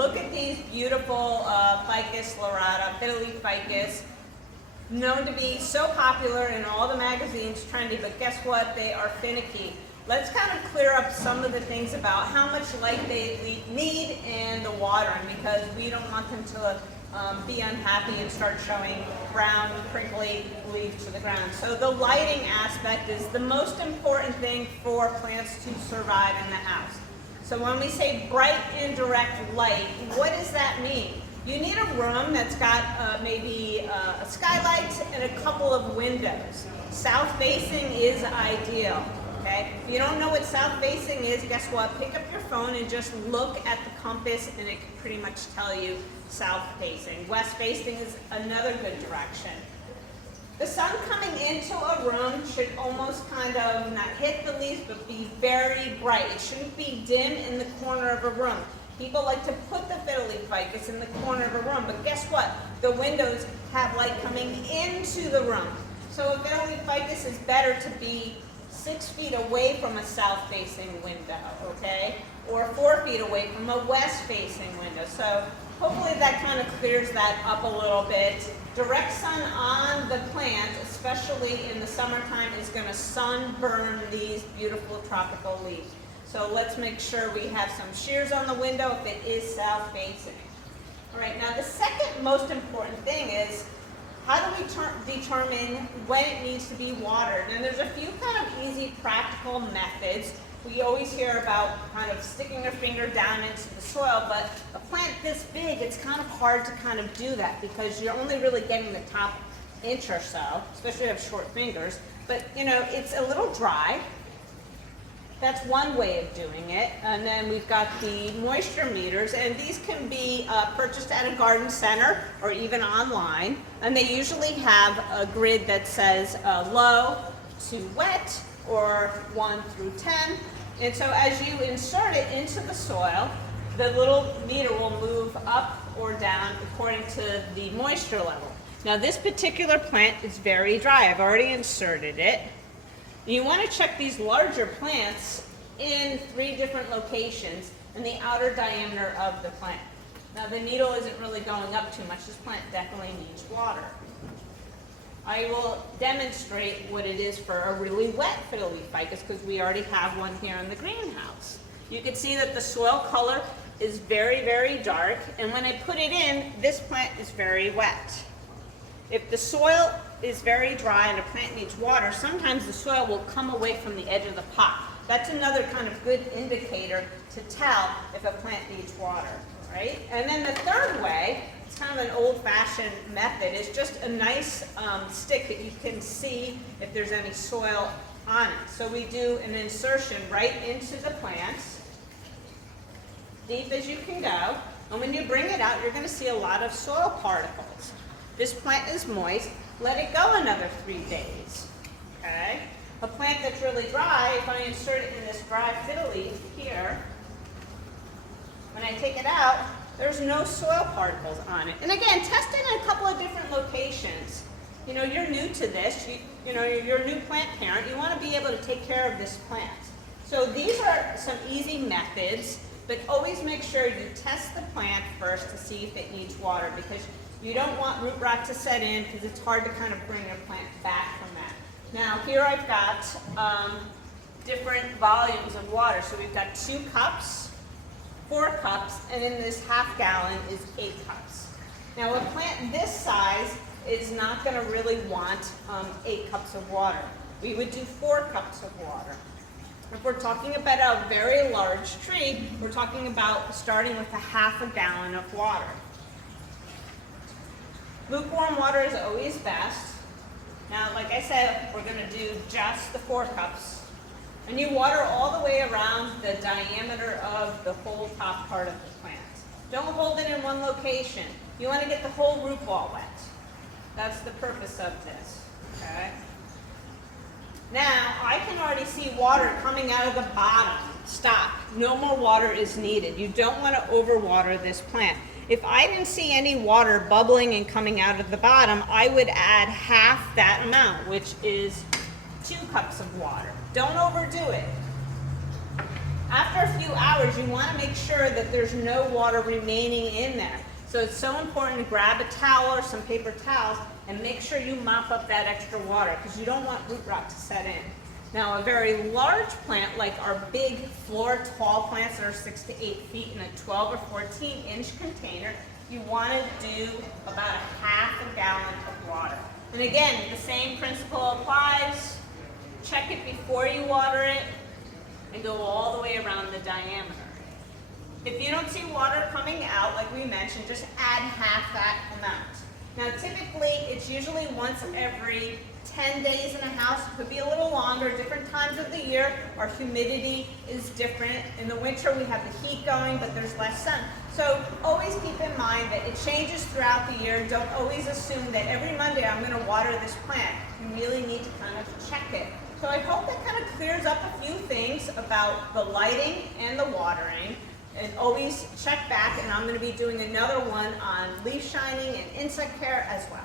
Look at these beautiful ficus lyrata, Fiddle ficus, known to be so popular in all the magazines, trendy, but guess what? They are finicky. Let's kind of clear up some of the things about how much light they need and the watering, because we don't want them to be unhappy and start showing brown, crinkly leaves to the ground. So the lighting aspect is the most important thing for plants to survive in the house. So when we say bright indirect light, what does that mean? You need a room that's got maybe a skylight and a couple of windows. South facing is ideal. Okay? If you don't know what south facing is, guess what? Pick up your phone and just look at the compass and it can pretty much tell you south facing. West facing is another good direction. The sun coming into a room should almost kind of not hit the leaves, but be very bright. It shouldn't be dim in the corner of a room. People like to put the Fiddle ficus in the corner of a room, but guess what? The windows have light coming into the room. So a Fiddle ficus is better to be 6 feet away from a south-facing window, okay? Or 4 feet away from a west-facing window. So hopefully that kind of clears that up a little bit. Direct sun on the plant, especially in the summertime, is going to sunburn these beautiful tropical leaves. So let's make sure we have some shears on the window if it is south-facing. All right, now the second most important thing is, how do we determine when it needs to be watered? And there's a few kind of easy practical methods. We always hear about kind of sticking your finger down into the soil, but a plant this big, it's kind of hard to kind of do that because you're only really getting the top inch or so, especially if you have short fingers. But you know, it's a little dry. That's one way of doing it. And then we've got the moisture meters, and these can be purchased at a garden center or even online. And they usually have a grid that says low to wet or 1 through 10. And so as you insert it into the soil, the little meter will move up or down according to the moisture level. Now this particular plant is very dry. I've already inserted it. You want to check these larger plants in 3 different locations in the outer diameter of the plant. Now the needle isn't really going up too much. This plant definitely needs water. I will demonstrate what it is for a really wet Fiddle ficus because we already have one here in the greenhouse. You can see that the soil color is very, very dark, and when I put it in, this plant is very wet. If the soil is very dry and a plant needs water, sometimes the soil will come away from the edge of the pot. That's another kind of good indicator to tell if a plant needs water, right? And then the third way, it's kind of an old-fashioned method, is just a nice stick that you can see if there's any soil on it. So we do an insertion right into the plant, deep as you can go, and when you bring it out, you're going to see a lot of soil particles. This plant is moist. Let it go another 3 days, okay? A plant that's really dry, if I insert it in this dry fiddle leaf here, when I take it out, there's no soil particles on it. And again, test it in a couple of different locations. You know, you're new to this, you know, you're a new plant parent, you want to be able to take care of this plant. So these are some easy methods, but always make sure you test the plant first to see if it needs water, because you don't want root rot to set in because it's hard to kind of bring your plant back from that. Now here I've got different volumes of water. So we've got 2 cups, 4 cups, and in this ½ gallon is 8 cups. Now a plant this size is not going to really want 8 cups of water. We would do 4 cups of water. If we're talking about a very large tree, we're talking about starting with ½ gallon of water. Lukewarm water is always best. Now, like I said, we're going to do just the 4 cups. And you water all the way around the diameter of the whole top part of the plant. Don't hold it in one location. You want to get the whole root ball wet. That's the purpose of this, okay? Now, I can already see water coming out of the bottom. Stop. No more water is needed. You don't want to overwater this plant. If I didn't see any water bubbling and coming out of the bottom, I would add half that amount, which is 2 cups of water. Don't overdo it. After a few hours, you want to make sure that there's no water remaining in there. So it's so important to grab a towel or some paper towels and make sure you mop up that extra water because you don't want root rot to set in. Now a very large plant like our big floor tall plants that are 6 to 8 feet in a 12 or 14 inch container, you want to do about a half a gallon of water. And again, the same principle applies. Check it before you water it and go all the way around the diameter. If you don't see water coming out, like we mentioned, just add half that amount. Now typically, it's usually once every 10 days in a house. It could be a little longer, different times of the year. Our humidity is different. In the winter, we have the heat going, but there's less sun. So always keep in mind that it changes throughout the year. Don't always assume that every Monday I'm going to water this plant. You really need to kind of check it. So I hope that kind of clears up a few things about the lighting and the watering. And always check back, and I'm going to be doing another one on leaf shining and insect care as well.